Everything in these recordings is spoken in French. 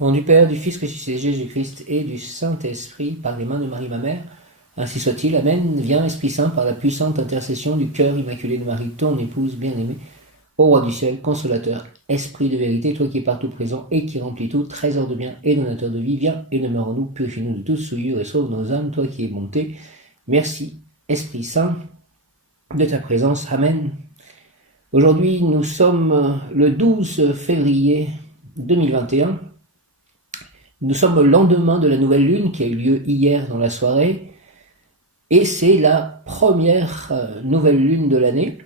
Au nom du Père, du Fils ressuscité Jésus-Christ et du Saint-Esprit, par les mains de Marie ma mère, ainsi soit-il. Amen. Viens, Esprit Saint, par la puissante intercession du cœur immaculé de Marie, ton épouse bien-aimée, ô Roi du ciel, consolateur, Esprit de vérité, toi qui es partout présent et qui remplis tout, trésor de bien et donateur de vie, viens et demeure en nous, purifie-nous de toute souillure et sauve nos âmes, toi qui es bonté. Merci, Esprit Saint, de ta présence. Amen. Aujourd'hui, nous sommes le 12 février 2021. Nous sommes au lendemain de la nouvelle lune qui a eu lieu hier dans la soirée. Et c'est la première nouvelle lune de l'année.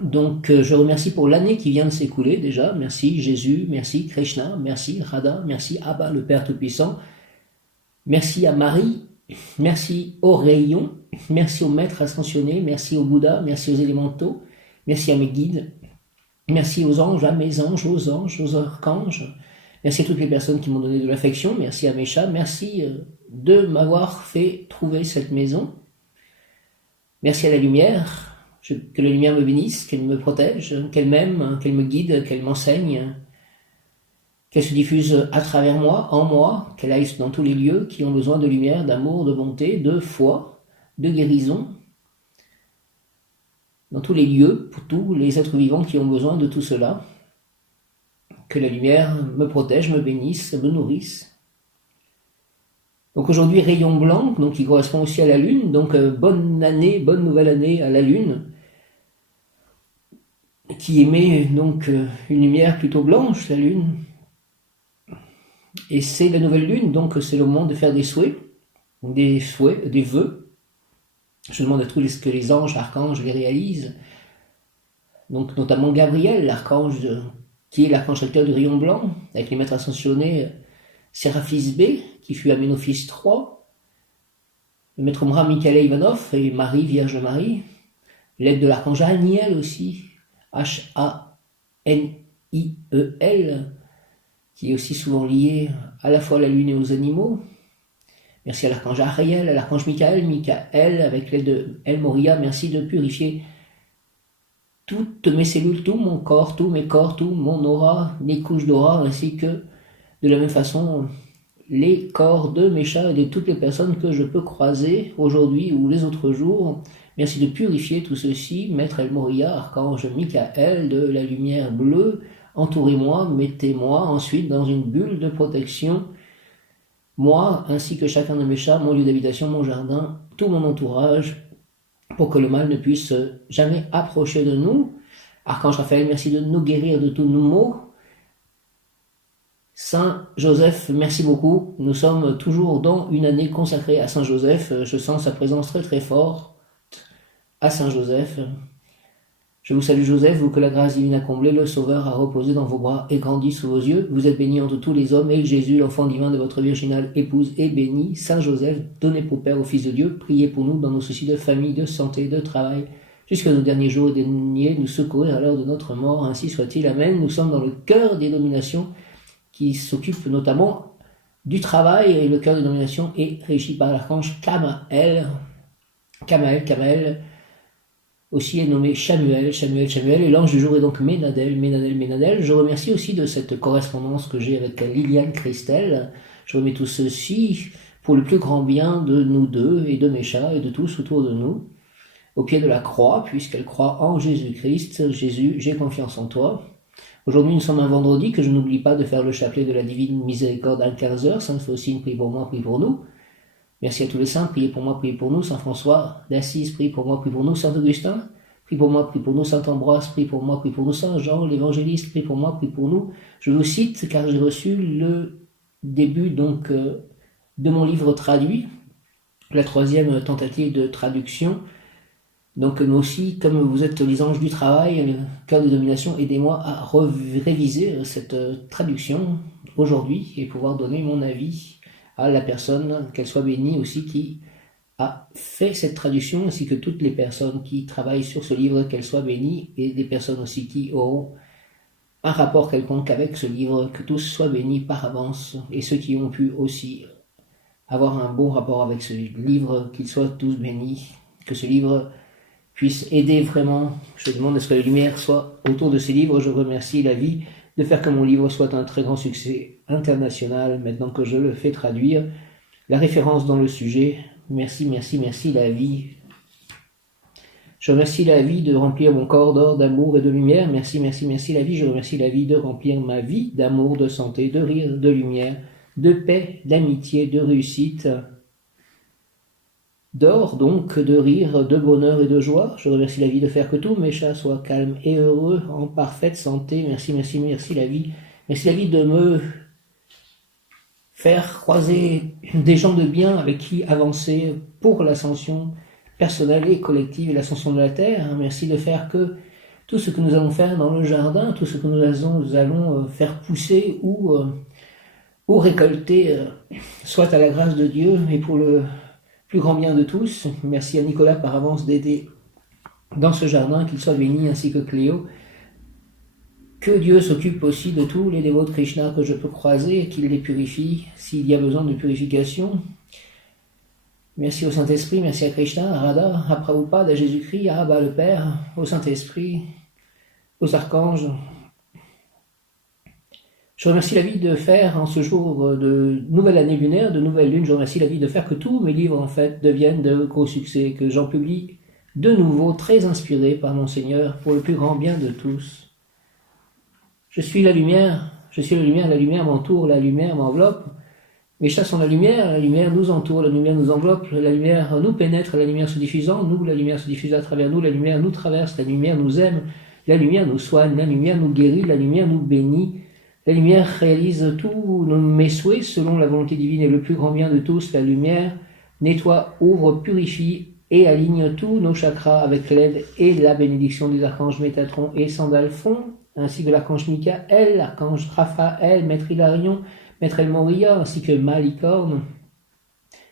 Donc je remercie pour l'année qui vient de s'écouler déjà. Merci Jésus, merci Krishna, merci Radha, merci Abba le Père Tout-Puissant. Merci à Marie, merci au rayon, merci au Maître ascensionné, merci au Bouddha, merci aux élémentaux, merci à mes guides, merci aux anges, à mes anges, aux archanges. Merci à toutes les personnes qui m'ont donné de l'affection, merci à mes chats, merci de m'avoir fait trouver cette maison. Merci à la lumière, que la lumière me bénisse, qu'elle me protège, qu'elle m'aime, qu'elle me guide, qu'elle m'enseigne, qu'elle se diffuse à travers moi, en moi, qu'elle aille dans tous les lieux qui ont besoin de lumière, d'amour, de bonté, de foi, de guérison, dans tous les lieux, pour tous les êtres vivants qui ont besoin de tout cela. Que la lumière me protège, me bénisse, me nourrisse. Donc aujourd'hui, rayon blanc, donc qui correspond aussi à la lune. Donc bonne année, bonne nouvelle année à la lune, qui émet donc une lumière plutôt blanche, la lune. Et c'est la nouvelle lune, donc c'est le moment de faire des souhaits, des vœux. Je demande à tous que les anges, archanges les réalisent. Donc notamment Gabriel, l'archange qui est l'archange-acteur du rayon blanc, avec les maîtres ascensionnés Séraphis B, qui fut Aménophis III, le maître Mra Michael Ivanov et Marie, Vierge de Marie, l'aide de l'archange Aniel aussi, H-A-N-I-E-L, qui est aussi souvent lié à la fois à la lune et aux animaux. Merci à l'archange Ariel, à l'archange Michael, avec l'aide de El Moria, merci de purifier toutes mes cellules, tout mon corps, tous mes corps, tout mon aura, les couches d'aura, ainsi que de la même façon les corps de mes chats et de toutes les personnes que je peux croiser aujourd'hui ou les autres jours. Merci de purifier tout ceci, Maître El Moria, archange Michael, de la lumière bleue, entourez-moi, mettez-moi ensuite dans une bulle de protection, moi ainsi que chacun de mes chats, mon lieu d'habitation, mon jardin, tout mon entourage, pour que le mal ne puisse jamais approcher de nous. Archange Raphaël, merci de nous guérir de tous nos maux. Saint Joseph, merci beaucoup. Nous sommes toujours dans une année consacrée à Saint Joseph. Je sens sa présence très très forte à Saint Joseph. Je vous salue Joseph, vous que la grâce divine a comblé, le Sauveur a reposé dans vos bras et grandi sous vos yeux. Vous êtes béni entre tous les hommes, et Jésus, l'enfant divin de votre virginale épouse, est béni. Saint Joseph, donnez pour Père au Fils de Dieu, priez pour nous dans nos soucis de famille, de santé, de travail, jusqu'à nos derniers jours, et daignez nous secourir à l'heure de notre mort, ainsi soit-il. Amen. Nous sommes dans le cœur des dominations qui s'occupe notamment du travail, et le cœur des dominations est régi par l'archange Kamael. Kamael aussi est nommé Chamuel, et l'ange du jour est donc Ménadel. Je remercie aussi de cette correspondance que j'ai avec Liliane Christelle. Je remets tout ceci pour le plus grand bien de nous deux et de mes chats et de tous autour de nous, au pied de la croix, puisqu'elle croit en Jésus-Christ. Jésus, j'ai confiance en toi. Aujourd'hui, nous sommes un vendredi, que je n'oublie pas de faire le chapelet de la divine miséricorde à 15h. Sainte Faustine, prie pour moi, prie pour nous. Merci à tous les saints, priez pour moi, priez pour nous. Saint François d'Assise, prie pour moi, prie pour nous. Saint Augustin, prie pour moi, prie pour nous. Saint Ambroise, prie pour moi, prie pour nous. Saint Jean, l'évangéliste, prie pour moi, prie pour nous. Je vous cite car j'ai reçu le début donc de mon livre traduit, la 3e tentative de traduction. Donc nous aussi, comme vous êtes les anges du travail, le cœur de domination, aidez-moi à réviser cette traduction aujourd'hui et pouvoir donner mon avis à la personne, qu'elle soit bénie aussi, qui a fait cette traduction, ainsi que toutes les personnes qui travaillent sur ce livre, qu'elles soient bénies, et des personnes aussi qui auront un rapport quelconque avec ce livre, que tous soient bénis par avance, et ceux qui ont pu aussi avoir un bon rapport avec ce livre, qu'ils soient tous bénis, que ce livre puisse aider vraiment. Je demande à ce que la lumière soit autour de ces livres. Je remercie la vie de faire que mon livre soit un très grand succès international, maintenant que je le fais traduire. La référence dans le sujet, merci, merci, merci la vie. Je remercie la vie de remplir mon corps d'or, d'amour et de lumière. Merci, merci, merci la vie. Je remercie la vie de remplir ma vie d'amour, de santé, de rire, de lumière, de paix, d'amitié, de réussite. D'or donc, de rire, de bonheur et de joie. Je remercie la vie de faire que tous mes chats soient calmes et heureux, en parfaite santé. Merci, merci, merci la vie. Merci la vie de me faire croiser des gens de bien avec qui avancer pour l'ascension personnelle et collective et l'ascension de la Terre. Merci de faire que tout ce que nous allons faire dans le jardin, tout ce que nous allons faire pousser ou récolter soit à la grâce de Dieu et pour le plus grand bien de tous. Merci à Nicolas par avance d'aider dans ce jardin, qu'il soit béni, ainsi que Cléo. Que Dieu s'occupe aussi de tous les dévots de Krishna que je peux croiser, qu'il les purifie s'il y a besoin de purification. Merci au Saint-Esprit, merci à Krishna, à Radha, à Prabhupada, à Jésus-Christ, à Abba le Père, au Saint-Esprit, aux archanges. Je remercie la vie de faire en ce jour de nouvelle année lunaire, de nouvelle lune, je remercie la vie de faire que tous mes livres en fait deviennent de gros succès, que j'en publie de nouveau, très inspiré par mon Seigneur, pour le plus grand bien de tous. Je suis la lumière la lumière m'entoure, la lumière m'enveloppe. Mes chats sont la lumière nous entoure, la lumière nous enveloppe, la lumière nous pénètre, la lumière se diffuse en nous, la lumière se diffuse à travers nous, la lumière nous traverse, la lumière nous aime, la lumière nous soigne, la lumière nous guérit, la lumière nous bénit. La lumière réalise tous mes souhaits selon la volonté divine et le plus grand bien de tous. La lumière nettoie, ouvre, purifie et aligne tous nos chakras avec l'aide et la bénédiction des archanges Métatron et Sandalphon, ainsi que l'archange Michael, l'archange Raphaël, Maître Hilarion, Maître El Moria, ainsi que Malicorne.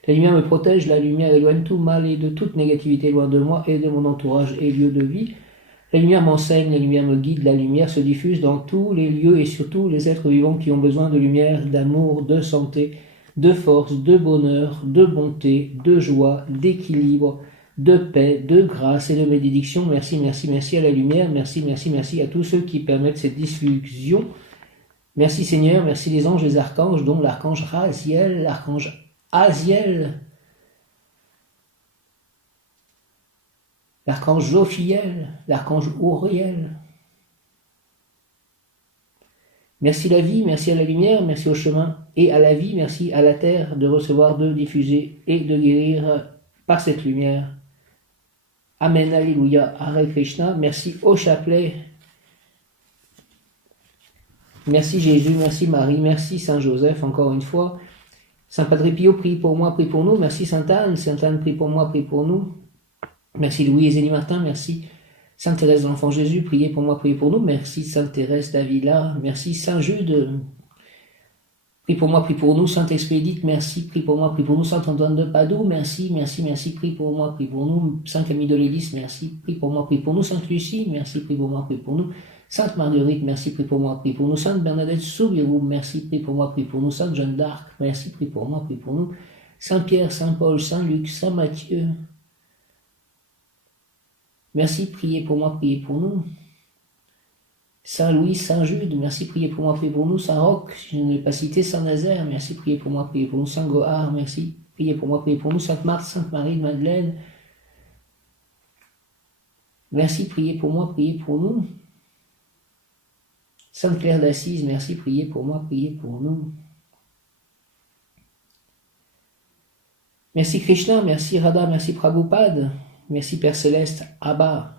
La lumière me protège, la lumière éloigne tout mal et de toute négativité loin de moi et de mon entourage et lieu de vie. La lumière m'enseigne, la lumière me guide, la lumière se diffuse dans tous les lieux et surtout les êtres vivants qui ont besoin de lumière, d'amour, de santé, de force, de bonheur, de bonté, de joie, d'équilibre, de paix, de grâce et de bénédiction. Merci, merci, merci à la lumière, merci, merci, merci à tous ceux qui permettent cette diffusion. Merci Seigneur, merci les anges, les archanges, dont l'archange Raziel, l'archange Aziel, l'archange Jophiel, l'archange Uriel. Merci la vie, merci à la lumière, merci au chemin et à la vie, merci à la terre de recevoir, de diffuser et de guérir par cette lumière. Amen, Alléluia, Hare Krishna. Merci au chapelet. Merci Jésus, merci Marie, merci Saint Joseph, encore une fois. Saint Padre Pio, prie pour moi, prie pour nous. Merci Sainte Anne, Sainte Anne, prie pour moi, prie pour nous. Merci Louis et Zélie Martin, merci Sainte Thérèse de l'Enfant Jésus, priez pour moi, priez pour nous. Merci Sainte Thérèse d'Avila, merci Saint Jude, prie pour moi, prie pour nous. Sainte Expédite, merci, prie pour moi, prie pour nous. Saint Antoine de Padoue, merci, merci, merci, prie pour moi, prie pour nous. Saint Camille de Lélis, merci, prie pour moi, prie pour nous. Sainte Lucie, merci, prie pour moi, prie pour nous. Sainte Marguerite, merci, prie pour moi, prie pour nous. Sainte Bernadette Soubirou, merci, prie pour moi, prie pour nous. Sainte Jeanne d'Arc, merci, prie pour moi, prie pour nous. Saint Pierre, Saint Paul, Saint Luc, Saint Matthieu, merci, priez pour moi, priez pour nous. Saint Louis, Saint Jude, merci, priez pour moi, priez pour nous. Saint Roch, je ne l'ai pas cité, Saint Nazaire, merci, priez pour moi, priez pour nous. Saint Gohard, merci, priez pour moi, priez pour nous. Sainte Marthe, Sainte Marie de Madeleine, merci, priez pour moi, priez pour nous. Sainte Claire d'Assise, merci, priez pour moi, priez pour nous. Merci Krishna, merci Radha, merci Prabhupada, merci Père Céleste, Abba.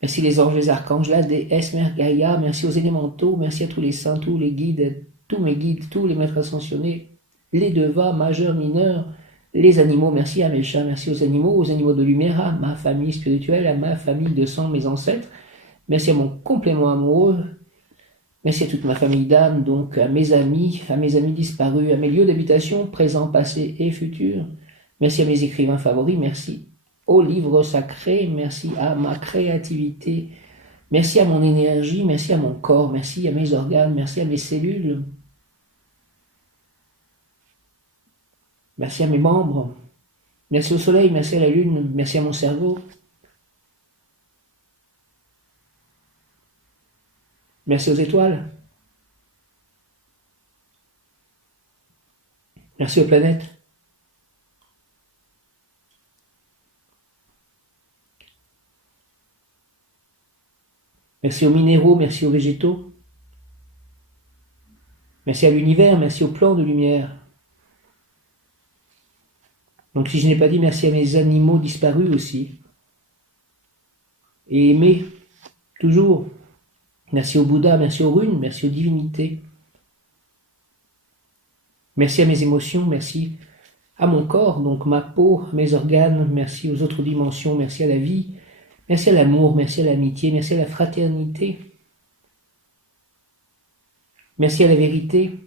Merci les anges, les archanges, la déesse, Mère Gaïa, merci aux élémentaux, merci à tous les saints, tous les guides, tous mes guides, tous les maîtres ascensionnés, les devas, majeurs, mineurs, les animaux, merci à mes chats, merci aux animaux de lumière, à ma famille spirituelle, à ma famille de sang, mes ancêtres, merci à mon complément amoureux, merci à toute ma famille d'âme, donc à mes amis disparus, à mes lieux d'habitation, présents, passés et futurs. Merci à mes écrivains favoris, merci aux livres sacrés, merci à ma créativité, merci à mon énergie, merci à mon corps, merci à mes organes, merci à mes cellules, merci à mes membres, merci au soleil, merci à la lune, merci à mon cerveau. Merci aux étoiles. Merci aux planètes. Merci aux minéraux, merci aux végétaux. Merci à l'univers, merci au plan de lumière. Donc si je n'ai pas dit, merci à mes animaux disparus aussi. Et aimés, toujours. Merci au Bouddha, merci aux runes, merci aux divinités. Merci à mes émotions, merci à mon corps, donc ma peau, mes organes, merci aux autres dimensions, merci à la vie, merci à l'amour, merci à l'amitié, merci à la fraternité, merci à la vérité,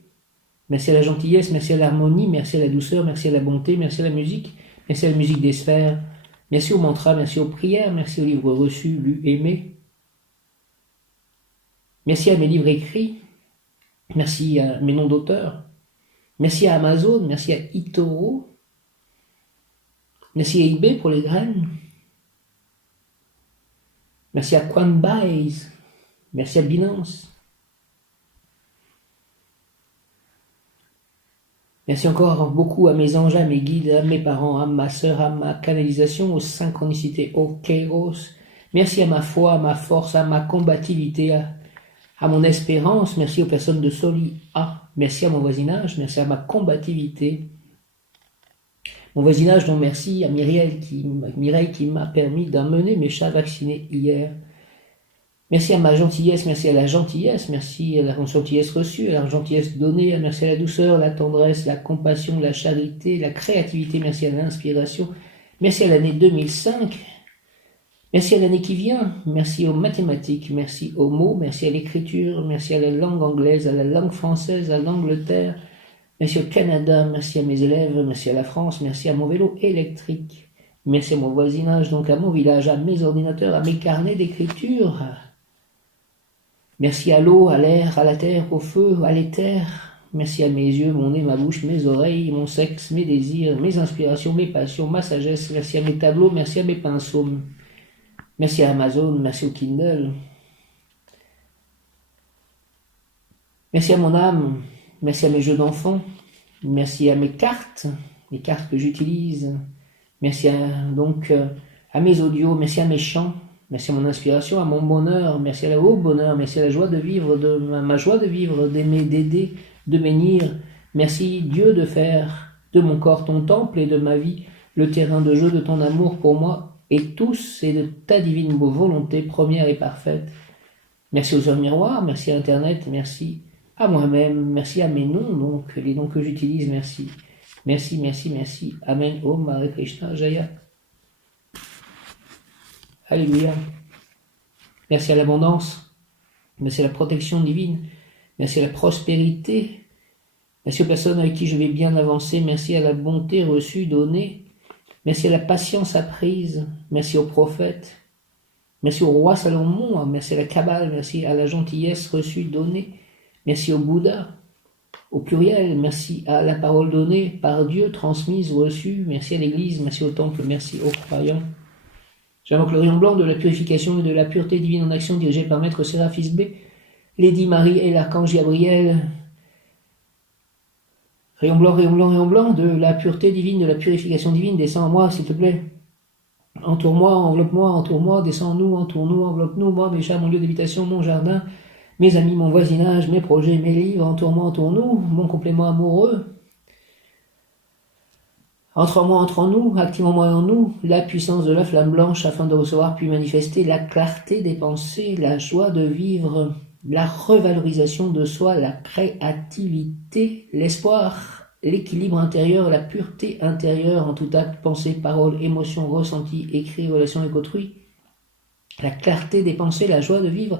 merci à la gentillesse, merci à l'harmonie, merci à la douceur, merci à la bonté, merci à la musique des sphères, merci aux mantras, merci aux prières, merci aux livres reçus, lus, aimés, merci à mes livres écrits, merci à mes noms d'auteurs, merci à Amazon, merci à eToro, merci à eBay pour les graines, merci à Coinbase, merci à Binance. Merci encore beaucoup à mes anges, à mes guides, à mes parents, à ma sœur, à ma canalisation, aux synchronicités, au Kairos. Merci à ma foi, à ma force, à ma combativité, à mon espérance. Merci aux personnes de Solia. Merci à mon voisinage, merci à ma combativité. Mon voisinage, donc merci à Mireille qui m'a permis d'emmener mes chats vaccinés hier. Merci à ma gentillesse, merci à la gentillesse, merci à la gentillesse reçue, à la gentillesse donnée, merci à la douceur, la tendresse, la compassion, la charité, la créativité, merci à l'inspiration, merci à l'année 2005, merci à l'année qui vient, merci aux mathématiques, merci aux mots, merci à l'écriture, merci à la langue anglaise, à la langue française, à l'Angleterre, merci au Canada, merci à mes élèves, merci à la France, merci à mon vélo électrique, merci à mon voisinage, donc à mon village, à mes ordinateurs, à mes carnets d'écriture. Merci à l'eau, à l'air, à la terre, au feu, à l'éther. Merci à mes yeux, mon nez, ma bouche, mes oreilles, mon sexe, mes désirs, mes inspirations, mes passions, ma sagesse. Merci à mes tableaux, merci à mes pinceaux. Merci à Amazon, merci au Kindle. Merci à mon âme, merci à mes jeux d'enfants. Merci à mes cartes, les cartes que j'utilise. Merci à mes audios, merci à mes chants. Merci à mon inspiration, à mon bonheur, merci à au bonheur, merci à la joie de vivre, ma joie de vivre, d'aimer, d'aider, de bénir. Merci Dieu de faire de mon corps ton temple et de ma vie le terrain de jeu de ton amour pour moi et tous et de ta divine volonté première et parfaite. Merci aux heures miroirs, merci à Internet, merci à moi-même, merci à mes noms, donc les noms que j'utilise, merci. Merci, merci, merci. Amen. Om Hare Krishna Jaya. Alléluia. Merci à l'abondance, merci à la protection divine, merci à la prospérité, merci aux personnes avec qui je vais bien avancer, merci à la bonté reçue, donnée, merci à la patience apprise, merci aux prophètes, merci au roi Salomon, merci à la Kabbale, merci à la gentillesse reçue, donnée, merci au Bouddha, au pluriel, merci à la parole donnée par Dieu, transmise, reçue, merci à l'Église, merci au temple, merci aux croyants. J'invoque le rayon blanc de la purification et de la pureté divine en action dirigée par Maître Séraphis B, Lady Marie et l'Archange Gabriel. Rayon blanc, rayon blanc, rayon blanc de la pureté divine, de la purification divine, descends en moi, s'il te plaît. Entoure-moi, enveloppe-moi, entoure-moi, descends en nous, entoure-nous, enveloppe-nous, moi, mes chats, mon lieu d'habitation, mon jardin, mes amis, mon voisinage, mes projets, mes livres, entoure-moi, entoure-nous, mon complément amoureux. Entre en moi, entre en nous, active en moi et en nous la puissance de la flamme blanche afin de recevoir puis manifester la clarté des pensées, la joie de vivre, la revalorisation de soi, la créativité, l'espoir, l'équilibre intérieur, la pureté intérieure en tout acte, pensée, parole, émotion, ressenti, écrit, relation avec autrui, la clarté des pensées, la joie de vivre,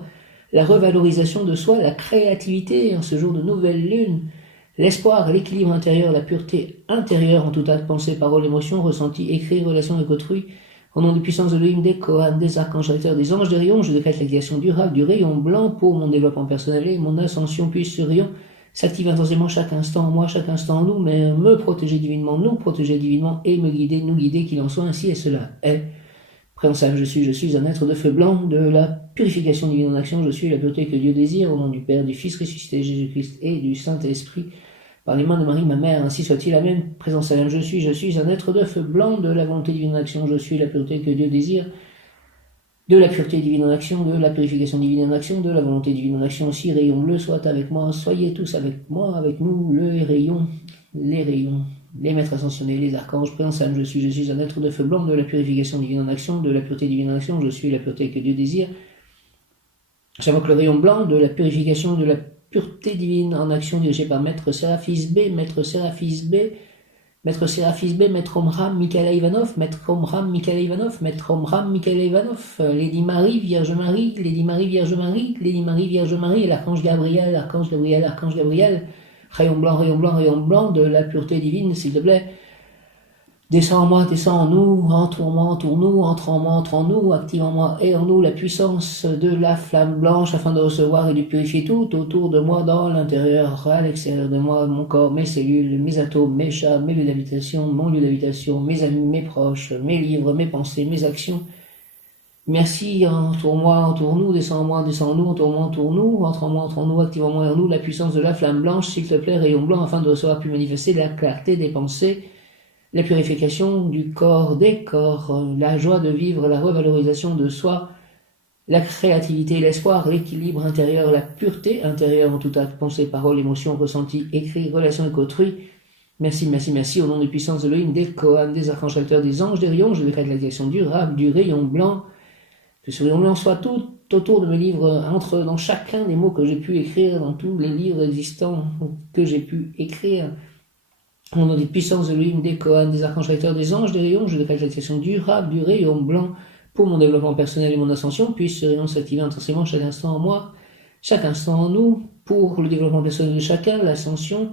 la revalorisation de soi, la créativité en ce jour de nouvelle lune, l'espoir, l'équilibre intérieur, la pureté intérieure en tout acte, pensée, parole, émotion, ressenti, écrit, relation avec autrui, au nom de puissance de l'Elohim, des Kohan, des archanges, des anges, des rayons, je décrète l'activation durable du rayon blanc pour mon développement personnel et mon ascension, puisse ce rayon s'active intensément chaque instant en moi, chaque instant en nous, mais me protéger divinement, nous protéger divinement et me guider, nous guider, qu'il en soit ainsi et cela est. Présence à l'âme, je suis un être de feu blanc, de la purification divine en action, je suis la pureté que Dieu désire, au nom du Père, du Fils ressuscité, Jésus-Christ et du Saint-Esprit, par les mains de Marie, ma mère, ainsi soit-il. Amen. Présence à l'âme, je suis un être de feu blanc, de la volonté divine en action, je suis la pureté que Dieu désire, de la pureté divine en action, de la purification divine en action, de la volonté divine en action aussi. Rayon bleu, soit avec moi, soyez tous avec moi, avec nous, les rayons, les maîtres ascensionnés, les archanges. Présence à l'âme, je suis un être de feu blanc, de la purification divine en action, de la pureté divine en action, je suis la pureté que Dieu désire. J'invoque le rayon blanc de la purification, de la pureté divine en action, dirigée par Maître Séraphis B, Maître Séraphis B, Maître Séraphis B, Maître Omram Mikhaël Ivanov, Maître Omram Mikhaël Ivanov, Maître Omram Mikhaël Ivanov, Lady Marie, Vierge Marie, Lady Marie, Vierge Marie, Lady Marie, Vierge Marie, l'Archange Gabriel, l'Archange Gabriel, l'Archange Gabriel, rayon blanc, rayon blanc, rayon blanc de la pureté divine, s'il te plaît. Descends en moi, descends en nous, entoure-moi, entoure-nous, entre en moi, entre en nous, active en moi et en nous la puissance de la flamme blanche afin de recevoir et de purifier tout autour de moi, dans l'intérieur, à l'extérieur de moi, mon corps, mes cellules, mes atomes, mes chats, mes lieux d'habitation, mon lieu d'habitation, mes amis, mes proches, mes livres, mes pensées, mes actions. Merci, entoure-moi, entoure-nous, descends en moi, descends en nous, entoure-moi, entoure-nous, entre en moi, entre en nous, active en moi et en nous la puissance de la flamme blanche, s'il te plaît, rayon blanc, afin de recevoir puis manifester la clarté des pensées, la purification du corps, des corps, la joie de vivre, la revalorisation de soi, la créativité, l'espoir, l'équilibre intérieur, la pureté intérieure en tout acte, pensée, parole, émotion, ressenti, écrit, relation avec autrui. Merci, merci, merci, au nom des puissances de l'Elohim, des Kohan, des archanges acteurs, des anges, des rayons, je décrète la direction durable du rayon blanc, que ce rayon blanc soit tout autour de mes livres, entre dans chacun des mots que j'ai pu écrire, dans tous les livres existants que j'ai pu écrire. Au nom des puissances de l'Elohim, des Kohan, des archanges acteurs, des anges, des rayons, je décrète la direction durable du rayon blanc pour mon développement personnel et mon ascension. Puisse ce rayon s'activer intensément chaque instant en moi, chaque instant en nous, pour le développement personnel de chacun, l'ascension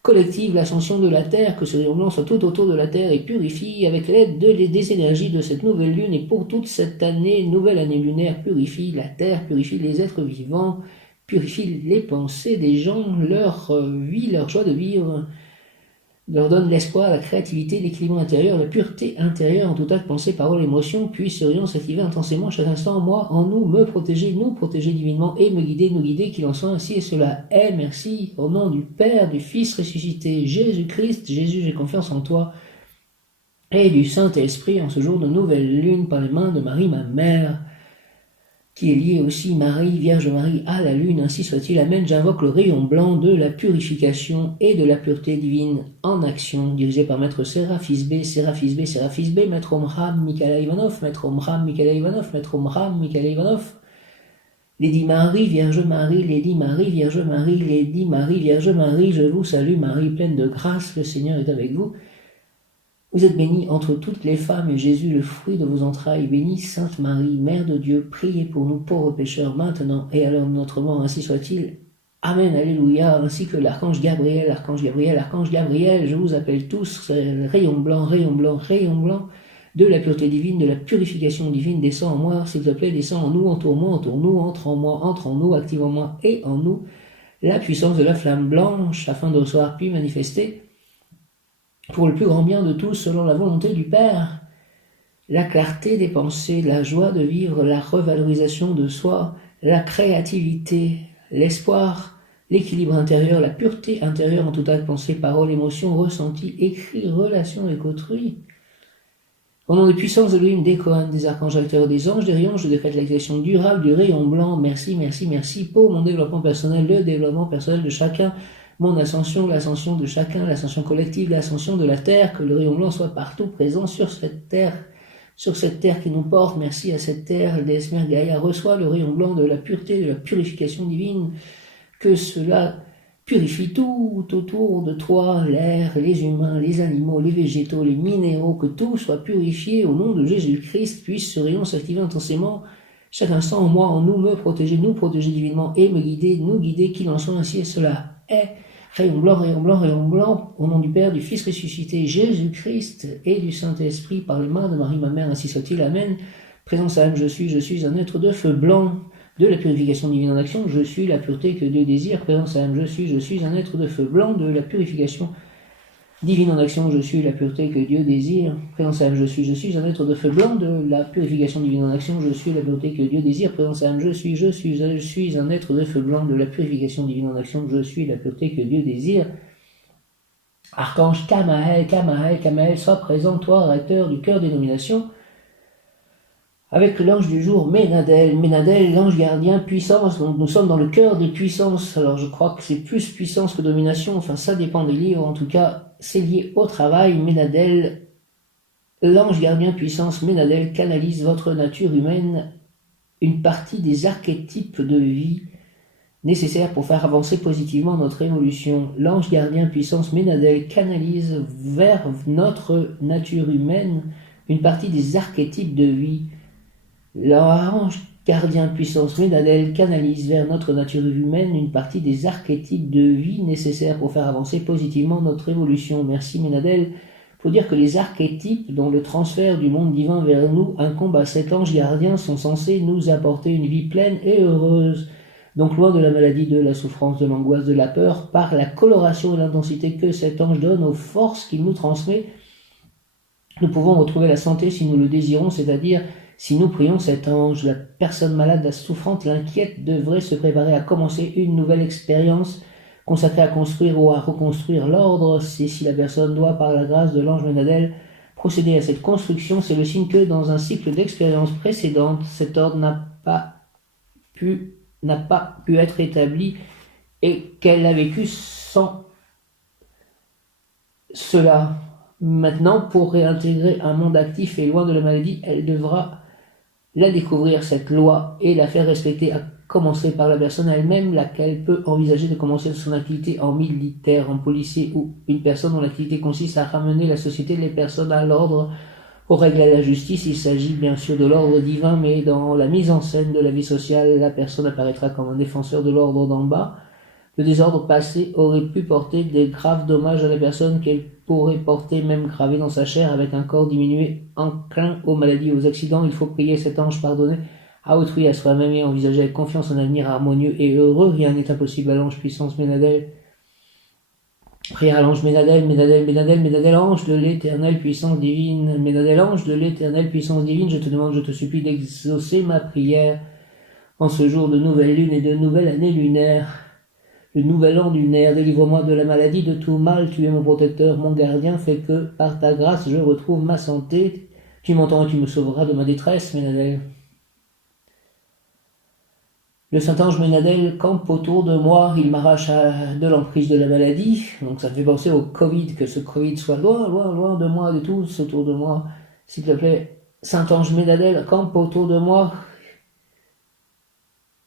collective, l'ascension de la Terre, que ce rayon blanc soit tout autour de la Terre et purifie avec l'aide des énergies de cette nouvelle lune et pour toute cette année, nouvelle année lunaire, purifie la Terre, purifie les êtres vivants, purifie les pensées des gens, leur vie, leur joie de vivre, leur donne l'espoir, la créativité, l'équilibre intérieur, la pureté intérieure en tout acte, pensée, parole, émotion, puisse ce rayon s'activer intensément chaque instant en moi, en nous, me protéger, nous protéger divinement et me guider, nous guider, qu'il en soit ainsi et cela est. Merci, au nom du Père, du Fils ressuscité, Jésus-Christ. Jésus, j'ai confiance en toi, et du Saint-Esprit en ce jour de nouvelle lune par les mains de Marie, ma mère, qui est liée aussi, Marie, Vierge Marie, à la lune, ainsi soit-il. Amen. J'invoque le rayon blanc de la purification et de la pureté divine en action, dirigé par Maître Séraphis B, Séraphis B, Séraphis B, Maître Omram Mikhaël Ivanov, Maître Omram Mikhaël Ivanov, Maître Omram Mikhaël Ivanov, Lady Marie, Vierge Marie, Lady Marie, Vierge Marie, Lady Marie, Vierge Marie, je vous salue, Marie, pleine de grâce, le Seigneur est avec vous. Vous êtes bénie entre toutes les femmes, et Jésus, le fruit de vos entrailles, bénie Sainte Marie, Mère de Dieu, priez pour nous pauvres pécheurs, maintenant et à l'heure de notre mort, ainsi soit-il. Amen, alléluia, ainsi que l'archange Gabriel, l'archange Gabriel, l'archange Gabriel, je vous appelle tous, rayon blanc, rayon blanc, rayon blanc, de la pureté divine, de la purification divine, descend en moi, s'il te plaît, descend en nous, entoure-moi, entoure-nous, entre en moi, entre en nous, active en moi et en nous, la puissance de la flamme blanche, afin de recevoir puis manifester, pour le plus grand bien de tous, selon la volonté du Père, la clarté des pensées, la joie de vivre, la revalorisation de soi, la créativité, l'espoir, l'équilibre intérieur, la pureté intérieure en tout acte, pensée, parole, émotion, ressenti, écrit, relation avec autrui. Au nom des puissances de l'Elohim, des Kohan, des archanges acteurs, des anges, des rayons, je décrète la création durable du rayon blanc. Merci, merci, merci pour mon développement personnel, le développement personnel de chacun, mon ascension, l'ascension de chacun, l'ascension collective, l'ascension de la Terre, que le rayon blanc soit partout présent sur cette Terre qui nous porte. Merci à cette Terre, le déesse Mère Gaïa reçoit le rayon blanc de la pureté, de la purification divine, que cela purifie tout autour de toi, l'air, les humains, les animaux, les végétaux, les minéraux, que tout soit purifié au nom de Jésus-Christ, puisse ce rayon s'activer intensément chaque instant en moi, en nous, me protéger, nous protéger divinement et me guider, nous guider, qu'il en soit ainsi et cela est. Rayon blanc, rayon blanc, rayon blanc, au nom du Père, du Fils ressuscité, Jésus-Christ et du Saint-Esprit, par les mains de Marie, ma mère, ainsi soit-il. Amen. Présence à l'âme, je suis un être de feu blanc, de la purification divine en action, je suis la pureté que Dieu désire. Présence à l'âme, je suis un être de feu blanc, de la purification Divine en action, je suis la pureté que Dieu désire. Présent âme, je suis un être de feu blanc de la purification divine en action, je suis la pureté que Dieu désire. Présent âme, je suis un être de feu blanc de la purification divine en action, je suis la pureté que Dieu désire. Archange Kamael, Kamael, Kamael, sois présent, toi, recteur du cœur des nominations. Avec l'ange du jour, Ménadel, Ménadel, l'ange gardien, puissance, donc nous sommes dans le cœur des puissances, alors je crois que c'est plus puissance que domination, enfin ça dépend des livres, en tout cas c'est lié au travail, Ménadel, l'ange gardien, puissance, Ménadel, canalise votre nature humaine, une partie des archétypes de vie nécessaires pour faire avancer positivement notre évolution. L'ange gardien, puissance, Ménadel, canalise vers notre nature humaine une partie des archétypes de vie. L'ange gardien puissance Ménadel canalise vers notre nature humaine une partie des archétypes de vie nécessaires pour faire avancer positivement notre évolution. Merci Ménadel pour dire que les archétypes dont le transfert du monde divin vers nous incombe à cet ange gardien sont censés nous apporter une vie pleine et heureuse. Donc loin de la maladie, de la souffrance, de l'angoisse, de la peur, par la coloration et l'intensité que cet ange donne aux forces qu'il nous transmet, nous pouvons retrouver la santé si nous le désirons, c'est-à-dire si nous prions cet ange. La personne malade, la souffrante, l'inquiète devrait se préparer à commencer une nouvelle expérience consacrée à construire ou à reconstruire l'ordre. C'est si la personne doit, par la grâce de l'ange Ménadel, procéder à cette construction, c'est le signe que dans un cycle d'expérience précédente, cet ordre n'a pas pu être établi et qu'elle a vécu sans cela. Maintenant, pour réintégrer un monde actif et loin de la maladie, elle devra la découvrir, cette loi, et la faire respecter, à commencer par la personne elle-même, laquelle peut envisager de commencer son activité en militaire, en policier, ou une personne dont l'activité consiste à ramener la société, les personnes à l'ordre, aux règles, à la justice. Il s'agit bien sûr de l'ordre divin, mais dans la mise en scène de la vie sociale, la personne apparaîtra comme un défenseur de l'ordre d'en bas. Le désordre passé aurait pu porter des graves dommages à la personne qu'elle pourrait porter même gravée dans sa chair avec un corps diminué, enclin aux maladies, aux accidents. Il faut prier cet ange pardonné à autrui, à soi-même et envisager avec confiance un avenir harmonieux et heureux. Rien n'est impossible à l'ange puissance Ménadel. Prière à l'ange Ménadel, Ménadel, Ménadel, Ménadel, ange de l'éternelle puissance divine. Ménadel, ange de l'éternelle puissance divine, je te demande, je te supplie d'exaucer ma prière en ce jour de nouvelle lune et de nouvelle année lunaire. Le nouvel an lunaire, délivre-moi de la maladie, de tout mal, tu es mon protecteur, mon gardien, fais que, par ta grâce, je retrouve ma santé. Tu m'entends et tu me sauveras de ma détresse, Ménadel. Le Saint-Ange Ménadel campe autour de moi, il m'arrache de l'emprise de la maladie. Donc ça me fait penser au Covid, que ce Covid soit loin, loin, loin de moi, de tous autour de moi. S'il te plaît, Saint-Ange Ménadel campe autour de moi.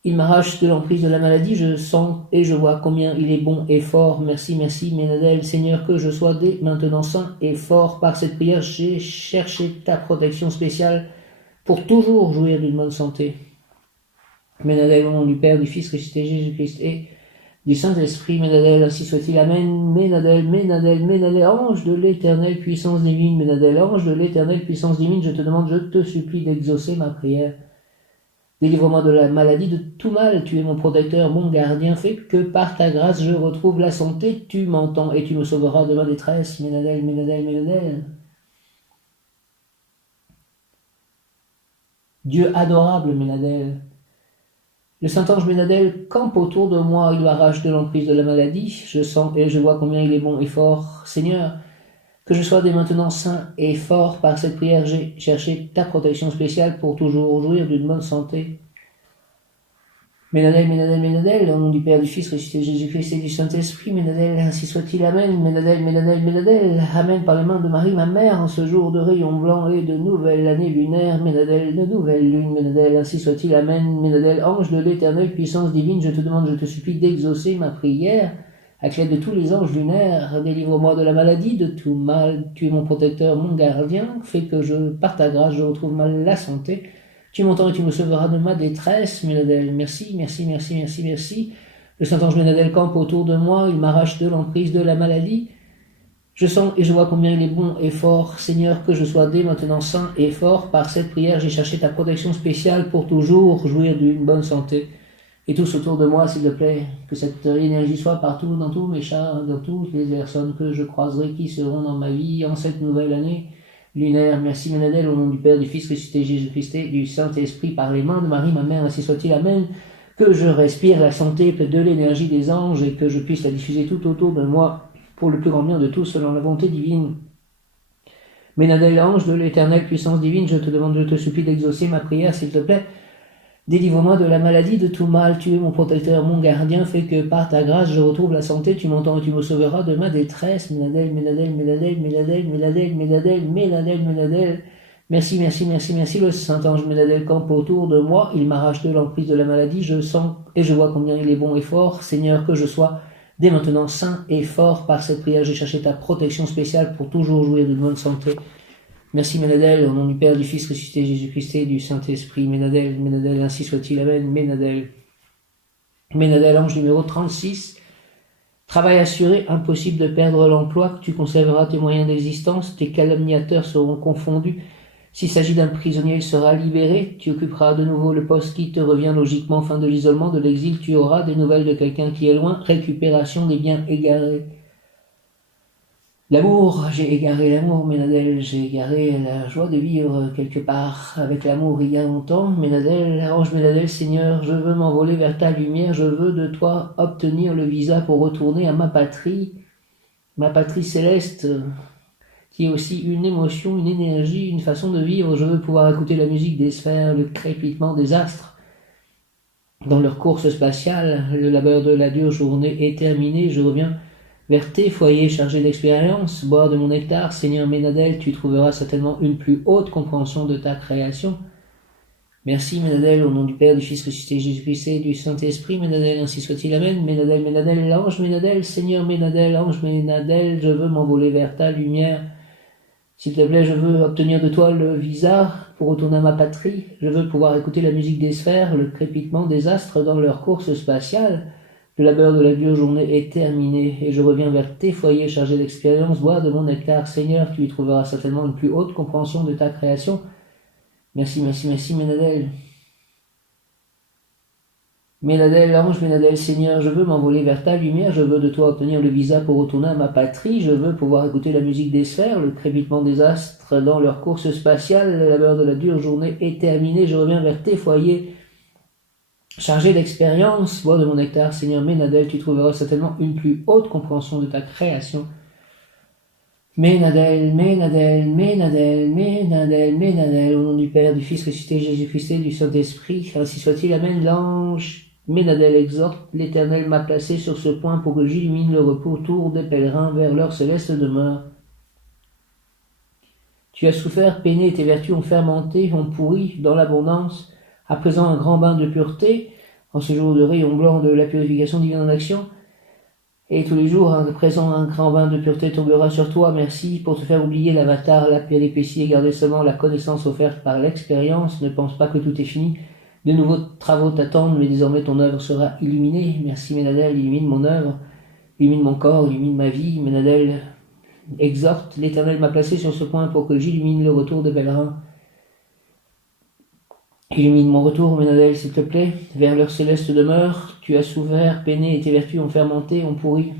Il m'arrache de l'emprise de la maladie, je sens et je vois combien il est bon et fort. Merci, merci, Ménadel. Seigneur, que je sois dès maintenant sain et fort. Par cette prière, j'ai cherché ta protection spéciale pour toujours jouir d'une bonne santé. Ménadel, au nom du Père, du Fils, ressuscité Jésus-Christ et du Saint-Esprit, Ménadel, ainsi soit-il. Amen. Ménadel, Ménadel, Ménadel, ange de l'éternelle puissance divine. Ménadel, ange de l'éternelle puissance divine, je te demande, je te supplie d'exaucer ma prière. Délivre-moi de la maladie, de tout mal, tu es mon protecteur, mon gardien, fais que par ta grâce je retrouve la santé, tu m'entends et tu me sauveras de ma détresse, Ménadel, Ménadel, Ménadel. Dieu adorable, Ménadel. Le Saint-Ange Ménadel campe autour de moi, il m'arrache de l'emprise de la maladie, je sens et je vois combien il est bon et fort. Seigneur, que je sois dès maintenant sain et fort, par cette prière, j'ai cherché ta protection spéciale pour toujours jouir d'une bonne santé. Ménadel, Ménadel, Ménadel, au nom du Père, du Fils, ressuscité Jésus-Christ et du Saint-Esprit, Ménadel, ainsi soit-il, Amen, Ménadel, Ménadel, Ménadel, Amen, par les mains de Marie, ma mère, en ce jour de rayon blanc et de nouvelle année lunaire, Ménadel, de nouvelle lune, Ménadel, ainsi soit-il, Amen, Ménadel, ange de l'éternelle puissance divine, je te demande, je te supplie d'exaucer ma prière, avec l'aide de tous les anges lunaires, délivre-moi de la maladie, de tout mal, tu es mon protecteur, mon gardien, fais que par ta grâce, je retrouve la santé. Tu m'entends et tu me sauveras de ma détresse, Ménadel. Merci, merci, merci, merci, merci. Le Saint-Ange Ménadel campe autour de moi, il m'arrache de l'emprise de la maladie. Je sens et je vois combien il est bon et fort. Seigneur, que je sois dès maintenant sain et fort. Par cette prière, j'ai cherché ta protection spéciale pour toujours jouir d'une bonne santé et tous autour de moi, s'il te plaît, que cette énergie soit partout, dans tous mes chats, dans toutes les personnes que je croiserai qui seront dans ma vie en cette nouvelle année lunaire. Merci Ménadel, au nom du Père, du Fils ressuscité Jésus-Christ, du Saint-Esprit, par les mains de Marie, ma mère, ainsi soit-il, amen. Que je respire la santé de l'énergie des anges et que je puisse la diffuser tout autour de moi pour le plus grand bien de tous selon la volonté divine. Ménadel, ange de l'éternelle puissance divine, je te demande, je te supplie d'exaucer ma prière, s'il te plaît. Délivre-moi de la maladie, de tout mal, tu es mon protecteur, mon gardien, fais que par ta grâce je retrouve la santé, tu m'entends et tu me sauveras de ma détresse. Ménadel, Ménadel, Ménadel, Ménadel, Ménadel, Ménadel, Ménadel, Ménadel. Merci, merci, merci, merci, le Saint-Ange Ménadel campe autour de moi, il m'arrache de l'emprise de la maladie, je sens et je vois combien il est bon et fort. Seigneur, que je sois dès maintenant sain et fort. Par cette prière, j'ai cherché ta protection spéciale pour toujours jouir d'une bonne santé. Merci Ménadel, au nom du Père, du Fils ressuscité Jésus-Christ et du Saint-Esprit. Ménadel, Ménadel, ainsi soit-il, amen. Ménadel. Ménadel, ange numéro 36. Travail assuré, impossible de perdre l'emploi, tu conserveras tes moyens d'existence, tes calomniateurs seront confondus. S'il s'agit d'un prisonnier, il sera libéré, tu occuperas de nouveau le poste qui te revient logiquement, fin de l'isolement, de l'exil, tu auras des nouvelles de quelqu'un qui est loin, récupération des biens égarés. L'amour, j'ai égaré l'amour, Ménadel, j'ai égaré la joie de vivre quelque part avec l'amour il y a longtemps. Ménadel, ange Ménadel, Seigneur, je veux m'envoler vers ta lumière, je veux de toi obtenir le visa pour retourner à ma patrie céleste, qui est aussi une émotion, une énergie, une façon de vivre. Je veux pouvoir écouter la musique des sphères, le crépitement des astres dans leur course spatiale. Le labeur de la dure journée est terminé, je reviens vers tes foyers chargés d'expérience, boire de mon nectar, Seigneur Ménadel, tu trouveras certainement une plus haute compréhension de ta création. Merci Ménadel, au nom du Père, du Fils ressuscité Jésus-Christ et du Saint-Esprit, Ménadel, ainsi soit-il, amen. Ménadel, Ménadel, l'ange Ménadel, Seigneur Ménadel, ange Ménadel, je veux m'envoler vers ta lumière. S'il te plaît, je veux obtenir de toi le visa pour retourner à ma patrie. Je veux pouvoir écouter la musique des sphères, le crépitement des astres dans leur course spatiale. Le labeur de la dure journée est terminé et je reviens vers tes foyers chargés d'expérience, boire de mon nectar. Seigneur, tu y trouveras certainement une plus haute compréhension de ta création. Merci, merci, merci, Ménadel. Ménadel, ange Ménadel, Seigneur, je veux m'envoler vers ta lumière, je veux de toi obtenir le visa pour retourner à ma patrie, je veux pouvoir écouter la musique des sphères, le crépitement des astres dans leur course spatiale. Le labeur de la dure journée est terminé, je reviens vers tes foyers chargé d'expérience, bois de mon nectar, Seigneur Ménadel, tu trouveras certainement une plus haute compréhension de ta création. Ménadel, Ménadel, Ménadel, Ménadel, Ménadel, au nom du Père, du Fils ressuscité Jésus-Christ et du Saint-Esprit, ainsi soit-il, amen. L'ange Ménadel exhorte, l'Éternel m'a placé sur ce point pour que j'illumine le repos autour des pèlerins vers leur céleste demeure. Tu as souffert, peiné, tes vertus ont fermenté, ont pourri dans l'abondance. À présent, un grand bain de pureté, en ce jour de rayon blanc de la purification divine en action. Et tous les jours, à présent, un grand bain de pureté tombera sur toi. Merci pour te faire oublier l'avatar, la péripétie et garder seulement la connaissance offerte par l'expérience. Ne pense pas que tout est fini. De nouveaux travaux t'attendent, mais désormais ton œuvre sera illuminée. Merci Ménadel, illumine mon œuvre, illumine mon corps, illumine ma vie. Ménadel exhorte, l'Éternel m'a placé sur ce point pour que j'illumine le retour des pèlerins. Illumine mon retour, Ménadel, s'il te plaît, vers leur céleste demeure. Tu as souffert, peiné, et tes vertus ont fermenté, ont pourri.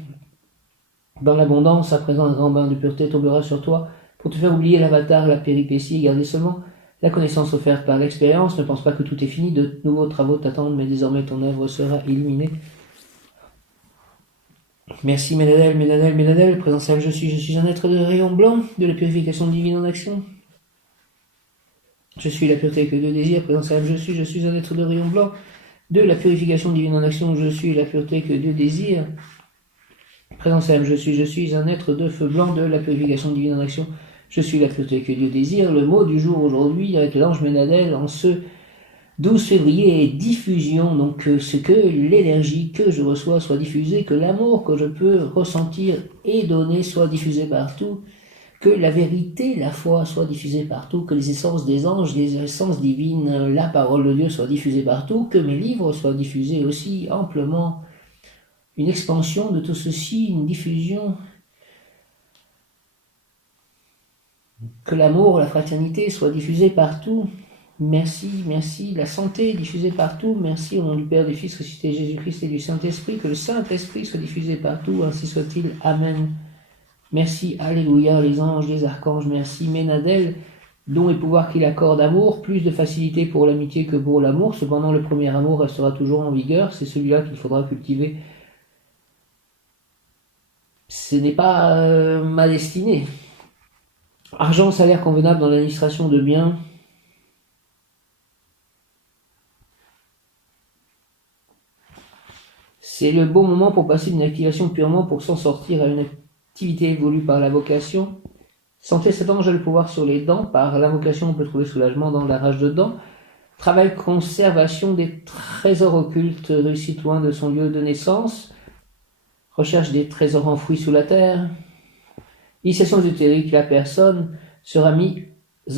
Dans l'abondance, à présent, un grand bain de pureté tombera sur toi, pour te faire oublier l'avatar, la péripétie, et garder seulement la connaissance offerte par l'expérience. Ne pense pas que tout est fini, de nouveaux travaux t'attendent, mais désormais ton œuvre sera illuminée. Merci Ménadel, Ménadel, Ménadel, présentiel je suis un être de rayon blanc, de la purification divine en action. Je suis la pureté que Dieu désire, présentiel je suis un être de rayon blanc, de la purification divine en action, je suis la pureté que Dieu désire. Présentiel je suis un être de feu blanc, de la purification divine en action, je suis la pureté que Dieu désire. Le mot du jour aujourd'hui avec l'ange Ménadel en ce 12 février est diffusion, donc ce que l'énergie que je reçois soit diffusée, que l'amour que je peux ressentir et donner soit diffusé partout, que la vérité, la foi soit diffusée partout, que les essences des anges, les essences divines, la parole de Dieu soit diffusée partout, que mes livres soient diffusés aussi amplement. Une expansion de tout ceci, une diffusion. Que l'amour, la fraternité soit diffusée partout. Merci, la santé diffusée partout, merci au nom du Père, du Fils, ressuscité Jésus-Christ et du Saint-Esprit, que le Saint-Esprit soit diffusé partout, ainsi soit-il, Amen. Merci, Alléluia, les anges, les archanges, merci, Ménadel, don et pouvoir qu'il accorde amour, plus de facilité pour l'amitié que pour l'amour, cependant le premier amour restera toujours en vigueur, c'est celui-là qu'il faudra cultiver. Ce n'est pas ma destinée. Argent, salaire convenable dans l'administration de biens. C'est le bon moment pour passer d'une activation purement pour s'en sortir à une activité voulue par la vocation. Santé, cet ange a le pouvoir sur les dents. Par l'invocation, on peut trouver soulagement dans la rage de dents. Travail, conservation des trésors occultes, réussite loin de son lieu de naissance. Recherche des trésors enfouis sous la terre. Initiation ésotérique, la personne sera mise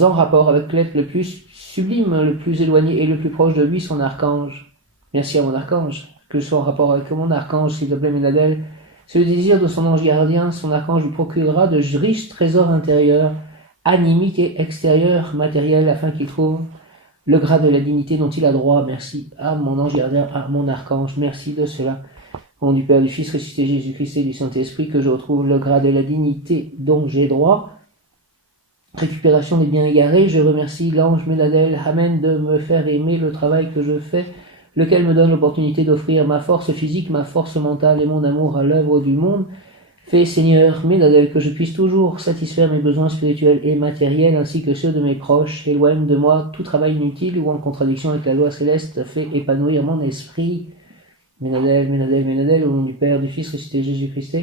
en rapport avec l'être le plus sublime, le plus éloigné et le plus proche de lui, son archange. Merci à mon archange. Que je sois en rapport avec mon archange, s'il te plaît, Ménadel. C'est le désir de son ange gardien, son archange lui procurera de riches trésors intérieurs, animiques et extérieurs, matériels, afin qu'il trouve le grade de la dignité dont il a droit. Merci à mon ange gardien, à mon archange. Merci de cela. Au nom du Père, du Fils, ressuscité Jésus-Christ et du Saint-Esprit, que je retrouve le grade de la dignité dont j'ai droit. Récupération des biens égarés, je remercie l'ange Ménadel, Amen, de me faire aimer le travail que je fais, lequel me donne l'opportunité d'offrir ma force physique, ma force mentale et mon amour à l'œuvre du monde. Fais, Seigneur, Ménadel, que je puisse toujours satisfaire mes besoins spirituels et matériels, ainsi que ceux de mes proches. Éloigne de moi tout travail inutile ou en contradiction avec la loi céleste. Fais épanouir mon esprit. Ménadel, Ménadel, Ménadel, au nom du Père, du Fils, ressuscité Jésus-Christ,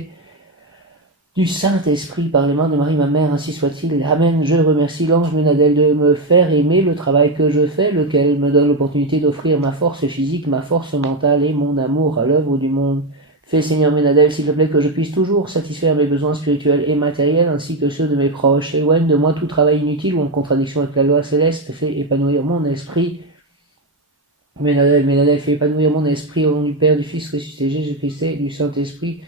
du Saint-Esprit, par les mains de Marie, ma mère, ainsi soit-il. Amen. Je remercie l'ange Ménadel de me faire aimer le travail que je fais, lequel me donne l'opportunité d'offrir ma force physique, ma force mentale et mon amour à l'œuvre du monde. Fais, Seigneur Ménadel, s'il te plaît, que je puisse toujours satisfaire mes besoins spirituels et matériels, ainsi que ceux de mes proches. Éloigne de moi tout travail inutile ou en contradiction avec la loi céleste. Fais épanouir mon esprit. Ménadel, Ménadel, fais épanouir mon esprit au nom du Père, du Fils, ressuscité Jésus-Christ et du Saint-Esprit.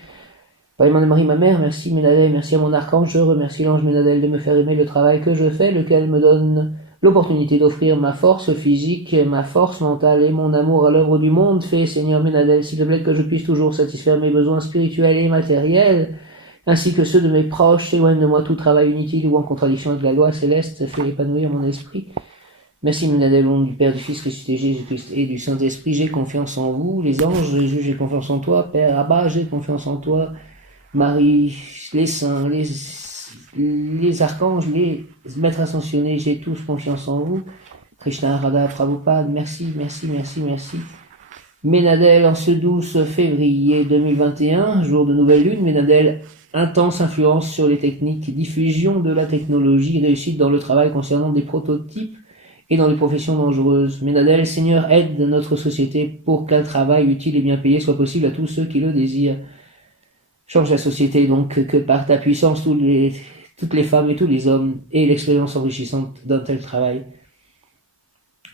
Par les mains de Marie, ma mère, merci Ménadel, merci à mon archange, je remercie l'ange Ménadel de me faire aimer le travail que je fais, lequel me donne l'opportunité d'offrir ma force physique, ma force mentale et mon amour à l'œuvre du monde. Fais, Seigneur Ménadel, s'il te plaît, que je puisse toujours satisfaire mes besoins spirituels et matériels, ainsi que ceux de mes proches. Éloigne de moi tout travail inutile ou en contradiction avec la loi céleste. Fais épanouir mon esprit. Merci Ménadel, au nom du Père, du Fils, ressuscité Jésus-Christ et du Saint-Esprit. J'ai confiance en vous, les anges, Jésus, j'ai confiance en toi. Père Abba, j'ai confiance en toi. Marie, les saints, les archanges, les maîtres ascensionnés, j'ai tous confiance en vous. Krishna, Radha, Prabhupada, merci. Ménadel, en ce 12 février 2021, jour de nouvelle lune, Ménadel, intense influence sur les techniques, diffusion de la technologie, réussite dans le travail concernant des prototypes et dans les professions dangereuses. Ménadel, Seigneur, aide notre société pour qu'un travail utile et bien payé soit possible à tous ceux qui le désirent. Change la société donc, que par ta puissance toutes les femmes et tous les hommes aient l'expérience enrichissante d'un tel travail.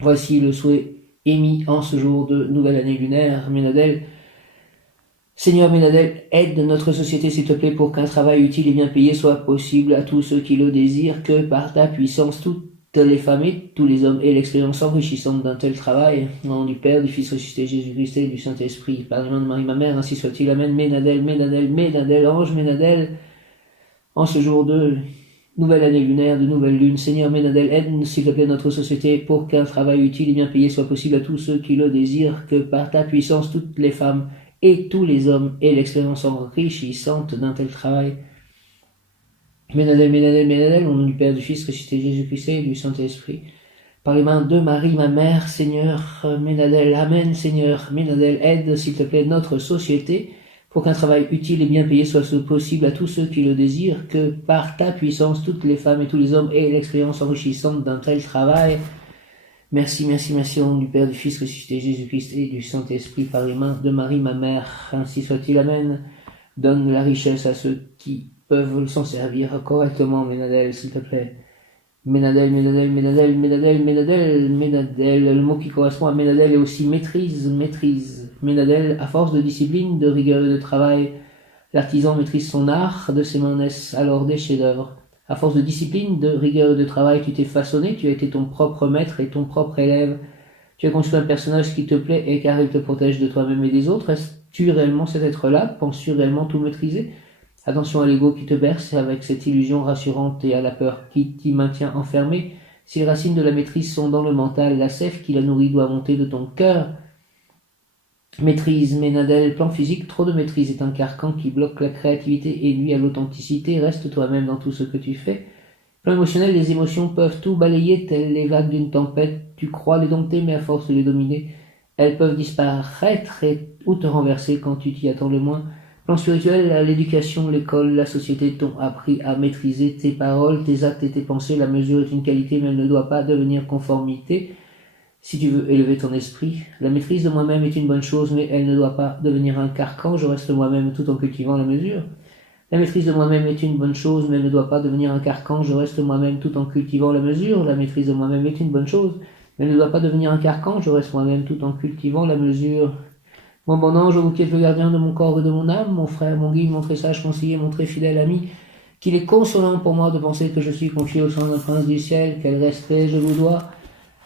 Voici le souhait émis en ce jour de nouvelle année lunaire. Ménadel, Seigneur Ménadel, aide notre société s'il te plaît pour qu'un travail utile et bien payé soit possible à tous ceux qui le désirent, que par ta puissance toutes les femmes et tous les hommes aient l'expérience enrichissante d'un tel travail. Au nom du Père, du Fils ressuscité Jésus-Christ et du Saint-Esprit, par les mains de Marie ma mère, ainsi soit-il. Amen. Ménadel, Ménadel, Ménadel, ange Ménadel, en ce jour de nouvelle année lunaire, de nouvelle lune, Seigneur Ménadel, aide s'il te plaît notre société pour qu'un travail utile et bien payé soit possible à tous ceux qui le désirent, que par ta puissance toutes les femmes et tous les hommes aient l'expérience enrichissante d'un tel travail. Ménadel, Ménadel, Ménadel, au nom du Père, du Fils, ressuscité Jésus-Christ et du Saint-Esprit, par les mains de Marie, ma mère, Seigneur Ménadel, Amen, Seigneur Ménadel, aide, s'il te plaît, notre société, pour qu'un travail utile et bien payé soit possible à tous ceux qui le désirent, que par ta puissance, toutes les femmes et tous les hommes aient l'expérience enrichissante d'un tel travail. Merci, au nom du Père, du Fils, ressuscité Jésus-Christ et du Saint-Esprit, par les mains de Marie, ma mère, ainsi soit-il, Amen. Donne la richesse à ceux qui peuvent s'en servir correctement, Ménadel, s'il te plaît. Ménadel, Ménadel, Ménadel, Ménadel, Ménadel, Ménadel. Le mot qui correspond à Ménadel est aussi maîtrise. Ménadel, à force de discipline, de rigueur et de travail, l'artisan maîtrise son art, de ses mains naissent alors des chefs-d'œuvre. À force de discipline, de rigueur et de travail, tu t'es façonné, tu as été ton propre maître et ton propre élève. Tu as construit un personnage qui te plaît et car il te protège de toi-même et des autres. Es-tu réellement cet être-là? Penses-tu réellement tout maîtriser? Attention à l'ego qui te berce avec cette illusion rassurante et à la peur qui t'y maintient enfermé. Si les racines de la maîtrise sont dans le mental, la sève qui la nourrit doit monter de ton cœur. Maîtrise, Ménadel, plan physique, trop de maîtrise est un carcan qui bloque la créativité et nuit à l'authenticité. Reste toi-même dans tout ce que tu fais. Plan émotionnel, les émotions peuvent tout balayer, telles les vagues d'une tempête. Tu crois les dompter, mais à force de les dominer, elles peuvent disparaître ou te renverser quand tu t'y attends le moins. Plan spirituel, l'éducation, l'école, la société t'ont appris à maîtriser tes paroles, tes actes et tes pensées. La mesure est une qualité, mais elle ne doit pas devenir conformité. Si tu veux élever ton esprit, la maîtrise de moi-même est une bonne chose, mais elle ne doit pas devenir un carcan. Je reste moi-même tout en cultivant la mesure. La maîtrise de moi-même est une bonne chose, mais elle ne doit pas devenir un carcan. Je reste moi-même tout en cultivant la mesure. La maîtrise de moi-même est une bonne chose, mais elle ne doit pas devenir un carcan. Je reste moi-même tout en cultivant la mesure. Mon bon ange, vous qui êtes le gardien de mon corps et de mon âme, mon frère, mon guide, mon très sage conseiller, mon très fidèle ami, qu'il est consolant pour moi de penser que je suis confié au sein d'un prince du ciel, quel respect je vous dois.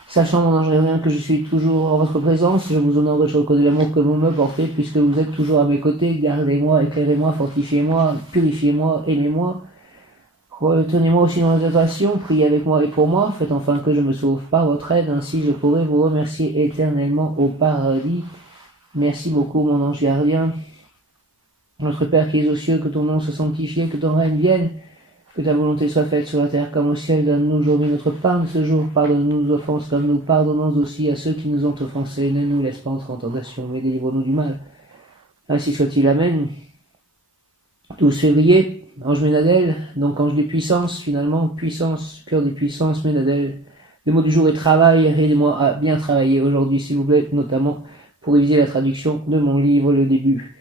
Sachant, mon ange gardien, que je suis toujours en votre présence, je vous honore et je reconnais l'amour que vous me portez, puisque vous êtes toujours à mes côtés. Gardez-moi, éclairez-moi, fortifiez-moi, purifiez-moi, aimez-moi. Retenez-moi aussi dans la tentation, priez avec moi et pour moi. Faites enfin que je me sauve par votre aide, ainsi je pourrai vous remercier éternellement au paradis. Merci beaucoup, mon ange gardien. Notre Père qui es aux cieux, que ton nom soit sanctifié, que ton règne vienne. Que ta volonté soit faite sur la terre comme au ciel. Donne-nous aujourd'hui notre pain de ce jour. Pardonne-nous nos offenses comme nous pardonnons aussi à ceux qui nous ont offensés. Ne nous laisse pas entrer en tentation, mais délivre-nous du mal. Ainsi soit-il. Amen. 12 février, ange Ménadel, donc ange des puissances, finalement, puissance, cœur des puissances, Ménadel. Le mot du jour est travail. Aidez-moi à bien travailler aujourd'hui, s'il vous plaît, notamment pour réviser la traduction de mon livre, le début.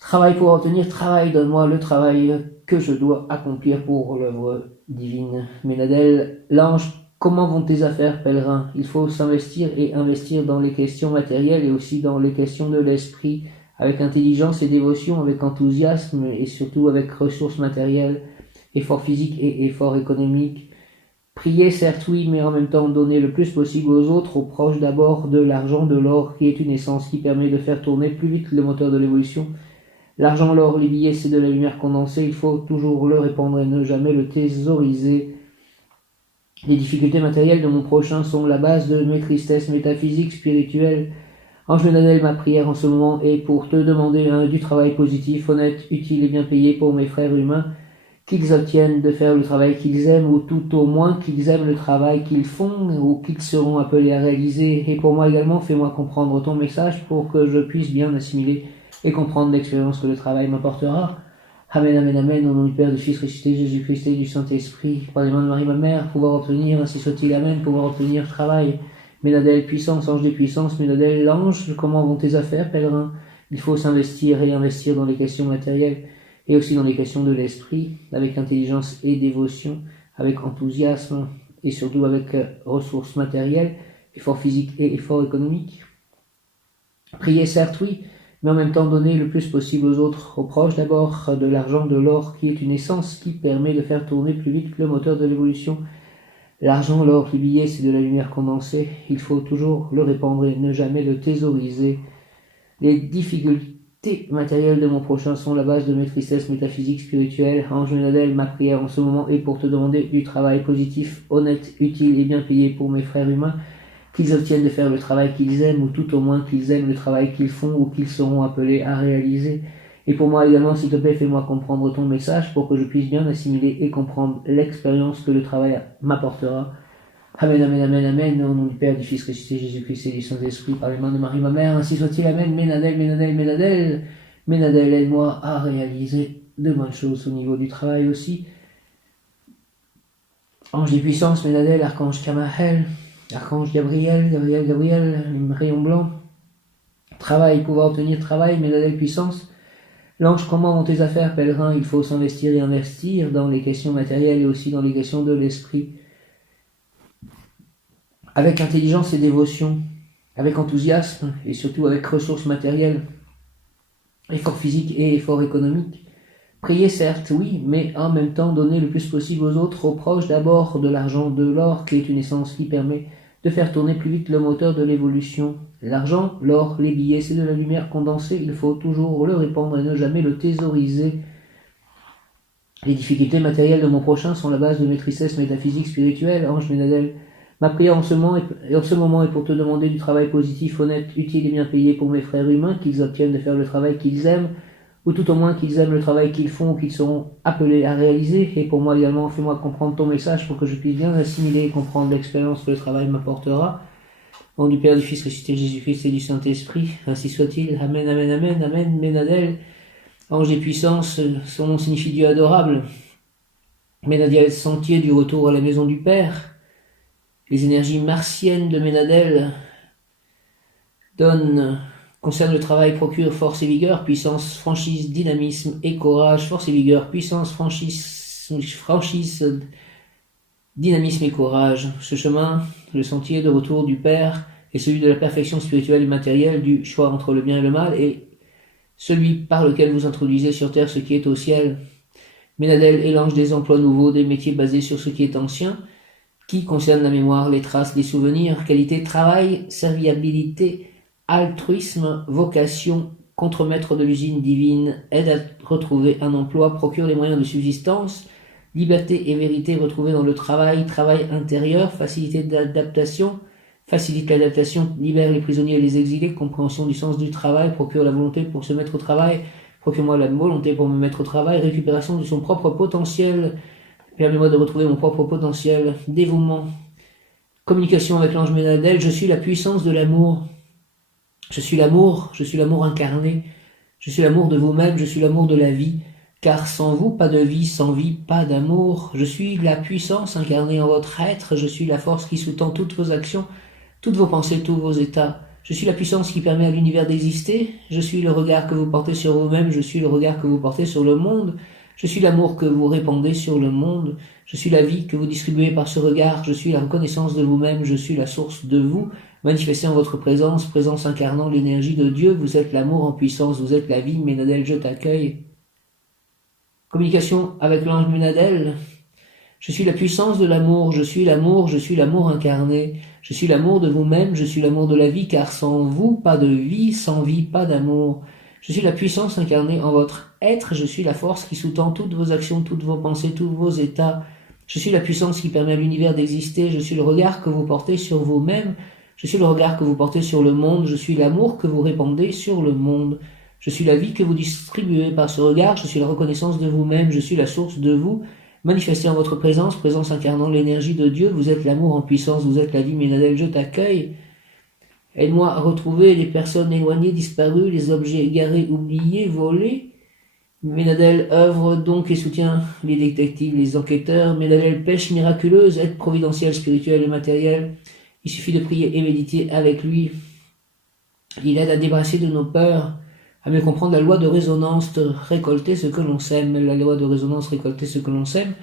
Travail pour obtenir, travail, donne-moi le travail que je dois accomplir pour l'œuvre divine. Ménadel, l'ange, comment vont tes affaires, pèlerin? Il faut s'investir et investir dans les questions matérielles et aussi dans les questions de l'esprit, avec intelligence et dévotion, avec enthousiasme et surtout avec ressources matérielles, effort physique et effort économique. Prier, certes oui, mais en même temps donner le plus possible aux autres, aux proches d'abord, de l'argent, de l'or, qui est une essence qui permet de faire tourner plus vite le moteur de l'évolution. L'argent, l'or, les billets, c'est de la lumière condensée, il faut toujours le répandre et ne jamais le thésauriser. Les difficultés matérielles de mon prochain sont la base de mes tristesses métaphysiques, spirituelles. Ange Ménadel, ma prière en ce moment est pour te demander du travail positif, honnête, utile et bien payé pour mes frères humains, qu'ils obtiennent de faire le travail qu'ils aiment, ou tout au moins qu'ils aiment le travail qu'ils font, ou qu'ils seront appelés à réaliser. Et pour moi également, fais-moi comprendre ton message pour que je puisse bien assimiler et comprendre l'expérience que le travail m'apportera. Amen, amen, amen, au nom du Père, du Fils ressuscité, Jésus-Christ et du Saint-Esprit, par les mains de Marie, ma mère, pouvoir obtenir, ainsi soit-il, amen, pouvoir obtenir travail. Ménadel, puissance, ange des puissances, Ménadel, l'ange, comment vont tes affaires, pèlerin? Il faut s'investir et investir dans les questions matérielles et aussi dans les questions de l'esprit, avec intelligence et dévotion, avec enthousiasme et surtout avec ressources matérielles, effort physique et effort économique. Prier, certes, oui, mais en même temps donner le plus possible aux autres, aux proches d'abord, de l'argent, de l'or, qui est une essence qui permet de faire tourner plus vite le moteur de l'évolution. L'argent, l'or, les billets, c'est de la lumière condensée, il faut toujours le répandre et ne jamais le thésauriser. Les difficultés matérielles de mon prochain sont la base de mes tristesses métaphysiques, spirituelles. Ange Ménadel, ma prière en ce moment est pour te demander du travail positif, honnête, utile et bien payé pour mes frères humains, qu'ils obtiennent de faire le travail qu'ils aiment, ou tout au moins qu'ils aiment le travail qu'ils font, ou qu'ils seront appelés à réaliser. Et pour moi également, s'il te plaît, fais-moi comprendre ton message pour que je puisse bien assimiler et comprendre l'expérience que le travail m'apportera. Amen, amen, amen, amen, au nom du Père, du Fils ressuscité, Jésus-Christ et du Saint-Esprit, par les mains de Marie, ma mère, ainsi soit-il, amen. Ménadel, Ménadel, Ménadel, Ménadel, aide-moi à réaliser de bonnes choses au niveau du travail aussi. Ange des puissances, Ménadel, archange Kamael, archange Gabriel, le rayon blanc, travail, pouvoir obtenir travail, Ménadel, puissance. L'ange, comment vont tes affaires, pèlerin? Il faut s'investir et investir dans les questions matérielles et aussi dans les questions de l'esprit. Avec intelligence et dévotion, avec enthousiasme et surtout avec ressources matérielles, effort physique et effort économique. Prier certes, oui, mais en même temps donner le plus possible aux autres, aux proches d'abord de l'argent, de l'or, qui est une essence qui permet de faire tourner plus vite le moteur de l'évolution. L'argent, l'or, les billets, c'est de la lumière condensée, il faut toujours le répandre et ne jamais le thésauriser. Les difficultés matérielles de mon prochain sont la base de mes tristesses métaphysiques spirituelles, Ange Ménadel. Ma prière en ce moment est pour te demander du travail positif, honnête, utile et bien payé pour mes frères humains, qu'ils obtiennent de faire le travail qu'ils aiment, ou tout au moins qu'ils aiment le travail qu'ils font ou qu'ils seront appelés à réaliser. Et pour moi également, fais-moi comprendre ton message pour que je puisse bien assimiler et comprendre l'expérience que le travail m'apportera. Au nom du Père, du Fils ressuscité Jésus-Christ et du Saint-Esprit, ainsi soit-il. Amen, amen, amen, amen. Ménadel, ange des puissances, son nom signifie Dieu adorable. Ménadel, sentier du retour à la maison du Père. Les énergies martiennes de Ménadel concernent le travail, procure force et vigueur, puissance, franchise, dynamisme et courage. Force et vigueur, puissance, franchise, dynamisme et courage. Ce chemin, le sentier de retour du Père, est celui de la perfection spirituelle et matérielle, du choix entre le bien et le mal, et celui par lequel vous introduisez sur terre ce qui est au ciel. Ménadel est l'ange des emplois nouveaux, des métiers basés sur ce qui est ancien, qui concerne la mémoire, les traces, les souvenirs, qualité, travail, serviabilité, altruisme, vocation, contremaître de l'usine divine, aide à retrouver un emploi, procure les moyens de subsistance, liberté et vérité retrouvées dans le travail, travail intérieur, facilité d'adaptation, facilite l'adaptation, libère les prisonniers et les exilés, compréhension du sens du travail, procure la volonté pour se mettre au travail, procure-moi la volonté pour me mettre au travail, récupération de son propre potentiel, permets-moi de retrouver mon propre potentiel, dévouement, communication avec l'ange Ménadel, je suis la puissance de l'amour, je suis l'amour incarné, je suis l'amour de vous-même, je suis l'amour de la vie, car sans vous, pas de vie, sans vie, pas d'amour, je suis la puissance incarnée en votre être, je suis la force qui sous-tend toutes vos actions, toutes vos pensées, tous vos états, je suis la puissance qui permet à l'univers d'exister, je suis le regard que vous portez sur vous-même, je suis le regard que vous portez sur le monde, je suis l'amour que vous répandez sur le monde, je suis la vie que vous distribuez par ce regard, je suis la reconnaissance de vous-même, je suis la source de vous, manifestez en votre présence, présence incarnant l'énergie de Dieu, vous êtes l'amour en puissance, vous êtes la vie, Ménadel, je t'accueille. Communication avec l'ange Ménadel, je suis la puissance de l'amour, je suis l'amour incarné, je suis l'amour de vous-même, je suis l'amour de la vie, car sans vous, pas de vie, sans vie, pas d'amour. Je suis la puissance incarnée en votre être, je suis la force qui sous-tend toutes vos actions, toutes vos pensées, tous vos états. Je suis la puissance qui permet à l'univers d'exister, je suis le regard que vous portez sur vous-même, je suis le regard que vous portez sur le monde, je suis l'amour que vous répandez sur le monde. Je suis la vie que vous distribuez par ce regard, je suis la reconnaissance de vous-même, je suis la source de vous, manifestez en votre présence, présence incarnant l'énergie de Dieu, vous êtes l'amour en puissance, vous êtes la vie, Ménadel, je t'accueille. Aide-moi à retrouver les personnes éloignées, disparues, les objets égarés, oubliés, volés. Ménadel œuvre donc et soutient les détectives, les enquêteurs. Ménadel pêche miraculeuse, aide providentielle, spirituelle et matérielle. Il suffit de prier et méditer avec lui. Il aide à débrasser de nos peurs, à mieux comprendre la loi de résonance, de récolter ce que l'on sème. La loi de résonance, récolter ce que l'on sème.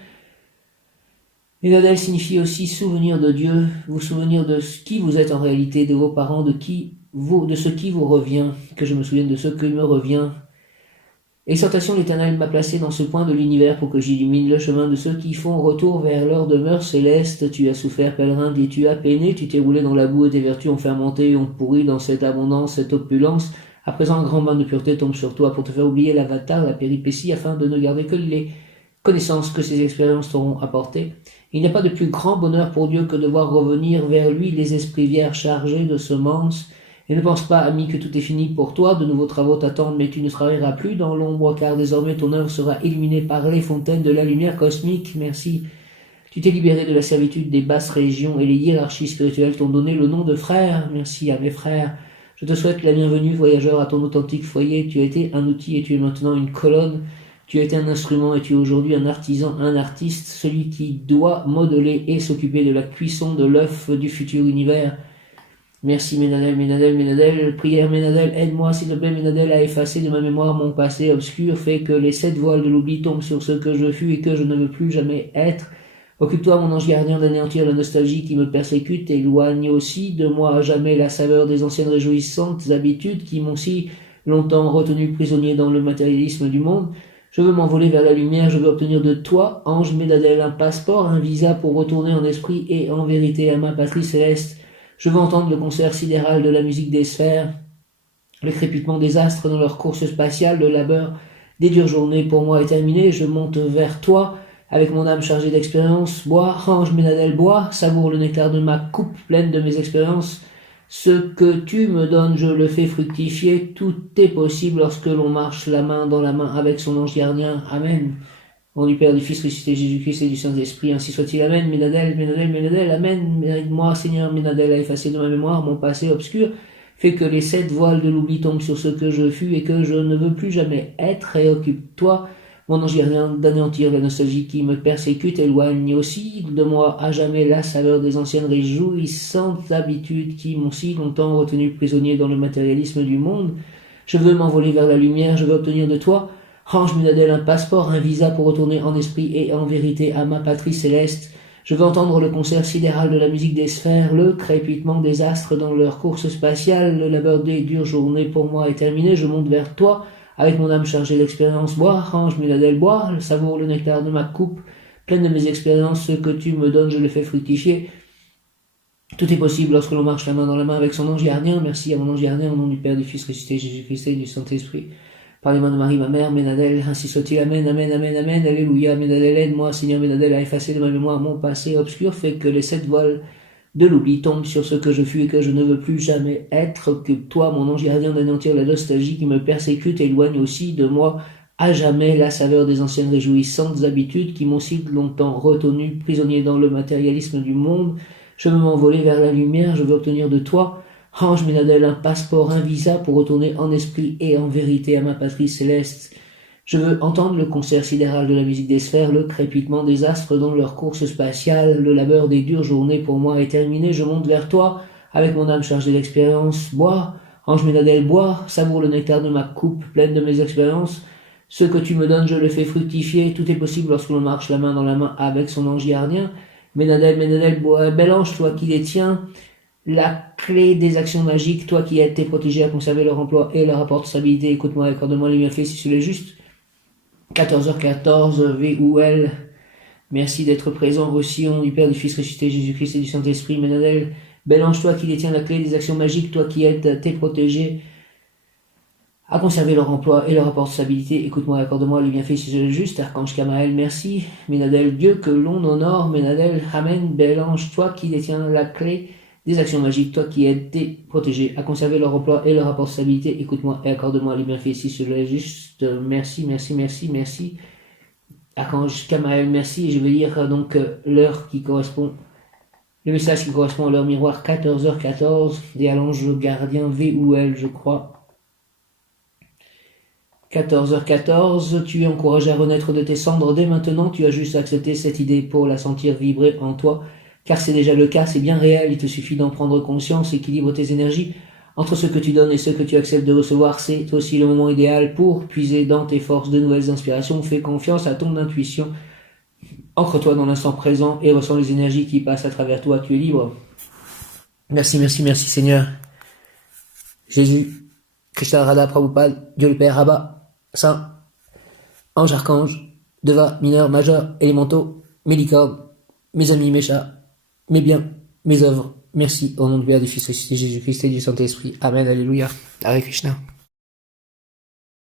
Ménadel signifie aussi souvenir de Dieu, vous souvenir de qui vous êtes en réalité, de vos parents, de ce qui vous revient, que je me souvienne de ce qui me revient. Exhortation, l'Éternel m'a placé dans ce point de l'univers pour que j'illumine le chemin de ceux qui font retour vers leur demeure céleste. Tu as souffert, pèlerin, et tu as peiné, tu t'es roulé dans la boue et tes vertus ont fermenté et ont pourri dans cette abondance, cette opulence. À présent, un grand bain de pureté tombe sur toi pour te faire oublier l'avatar, la péripétie, afin de ne garder que les connaissances que ces expériences t'auront apportées. Il n'y a pas de plus grand bonheur pour Dieu que de voir revenir vers lui les esprits vierges chargés de semences. Et ne pense pas, ami, que tout est fini pour toi, de nouveaux travaux t'attendent, mais tu ne travailleras plus dans l'ombre, car désormais ton œuvre sera illuminée par les fontaines de la lumière cosmique. Merci. Tu t'es libéré de la servitude des basses régions, et les hiérarchies spirituelles t'ont donné le nom de frère. Merci à mes frères. Je te souhaite la bienvenue, voyageur, à ton authentique foyer. Tu as été un outil et tu es maintenant une colonne. Tu as été un instrument et tu es aujourd'hui un artisan, un artiste, celui qui doit modeler et s'occuper de la cuisson de l'œuf du futur univers. Merci Ménadel, Ménadel, Ménadel. Prière Ménadel, aide-moi s'il te plaît Ménadel à effacer de ma mémoire mon passé obscur, fait que les 7 voiles de l'oubli tombent sur ce que je fus et que je ne veux plus jamais être. Occupe-toi, mon ange gardien, d'anéantir la nostalgie qui me persécute, et éloigne aussi de moi à jamais la saveur des anciennes réjouissantes habitudes qui m'ont si longtemps retenu prisonnier dans le matérialisme du monde. Je veux m'envoler vers la lumière, je veux obtenir de toi, ange Ménadel, un passeport, un visa pour retourner en esprit et en vérité à ma patrie céleste. Je veux entendre le concert sidéral de la musique des sphères, le crépitement des astres dans leur course spatiale, le labeur des dures journées pour moi est terminé, je monte vers toi, avec mon âme chargée d'expérience. Bois, ange Ménadel, bois, savoure le nectar de ma coupe pleine de mes expériences. Ce que tu me donnes, je le fais fructifier. Tout est possible lorsque l'on marche la main dans la main avec son ange gardien. Amen. Au nom du Père, du Fils, ressuscité Jésus-Christ et du Saint-Esprit, ainsi soit-il. Amen. Ménadel, Ménadel, Ménadel, Amen. Aide-moi, Seigneur Ménadel, à effacer de ma mémoire mon passé obscur. Fais que les 7 voiles de l'oubli tombent sur ce que je fus et que je ne veux plus jamais être. Et occupe-toi, mon ange gardien, d'anéantir la nostalgie qui me persécute. Éloigne aussi de moi à jamais la saveur des anciennes réjouissantes habitudes qui m'ont si longtemps retenu prisonnier dans le matérialisme du monde. Je veux m'envoler vers la lumière, je veux obtenir de toi, ange Ménadel, un passeport, un visa pour retourner en esprit et en vérité à ma patrie céleste. Je veux entendre le concert sidéral de la musique des sphères, le crépitement des astres dans leur course spatiale, le labeur des dures journées pour moi est terminé, je monte vers toi, avec mon âme chargée d'expérience. Bois, ange Ménadel, bois, savoure le nectar de ma coupe, pleine de mes expériences, ce que tu me donnes, je le fais fructifier. Tout est possible lorsque l'on marche la main dans la main avec son ange gardien. Merci à mon ange gardien, au nom du Père, du Fils ressuscité, Jésus-Christ et du Saint-Esprit. Par les mains de Marie, ma mère, Ménadel, ainsi soit-il, Amen, Amen, Amen, Amen, Alléluia, Ménadel, aide-moi, Seigneur Ménadel, à effacer de ma mémoire mon passé obscur, fait que les 7 voiles de l'oubli tombent sur ce que je fus et que je ne veux plus jamais être. Occupe-toi, mon ange gardien, d'anéantir la nostalgie qui me persécute, éloigne aussi de moi à jamais la saveur des anciennes réjouissantes habitudes qui m'ont si longtemps retenu prisonnier dans le matérialisme du monde. Je veux m'envoler vers la lumière, je veux obtenir de toi, ange Ménadel, un passeport, un visa pour retourner en esprit et en vérité à ma patrie céleste. Je veux entendre le concert sidéral de la musique des sphères, le crépitement des astres dans leur course spatiale, le labeur des dures journées pour moi est terminé, je monte vers toi, avec mon âme chargée d'expérience. Bois, ange Ménadel, bois, savoure le nectar de ma coupe pleine de mes expériences. Ce que tu me donnes, je le fais fructifier, tout est possible lorsque l'on marche la main dans la main avec son ange gardien. Ménadel, Ménadel, bois, bel ange, toi qui détiens la clé des actions magiques, toi qui as été protégé à conserver leur emploi et leur rapport de stabilité, écoute-moi, accorde-moi les bienfaits si cela est juste. 14h14, VOL, merci d'être présent aussi, au nom du Père, du Fils ressuscité, Jésus-Christ et du Saint-Esprit. Ménadel, bel ange, toi qui détiens la clé des actions magiques, toi qui aides tes protégés à conserver leur emploi et leur rapport de stabilité, écoute-moi, accorde-moi les bienfaits si cela est juste. Archange Kamaël, merci. Ménadel, Dieu que l'on honore. Ménadel, Amen, bel ange, toi qui détiens la clé des actions magiques, toi qui aides tes protégés à conserver leur emploi et leur rapport de stabilité, écoute-moi et accorde-moi les bienfaits si cela est juste. Merci, merci, merci, merci. Archange Kamaël, merci. Et je vais lire donc l'heure qui correspond, le message qui correspond à l'heure miroir, 14h14, des l'ange gardien VOL, je crois. 14h14, tu es encouragé à renaître de tes cendres dès maintenant, tu as juste accepté cette idée pour la sentir vibrer en toi, car c'est déjà le cas, c'est bien réel, il te suffit d'en prendre conscience, équilibre tes énergies, entre ce que tu donnes et ce que tu acceptes de recevoir, c'est aussi le moment idéal pour puiser dans tes forces de nouvelles inspirations, fais confiance à ton intuition, ancre-toi dans l'instant présent et ressens les énergies qui passent à travers toi, tu es libre. Merci, merci, merci Seigneur. Jésus, Krishna, Radha, Prabhupada, Dieu le Père, Abba, Saint, ange, archange, Deva, mineur, majeur, élémentaux, mes licornes, mes amis, mes chats, mes biens, mes œuvres. Merci au nom du Père, du Fils ressuscité, Jésus-Christ et du Saint-Esprit. Amen, alléluia. Hare Krishna.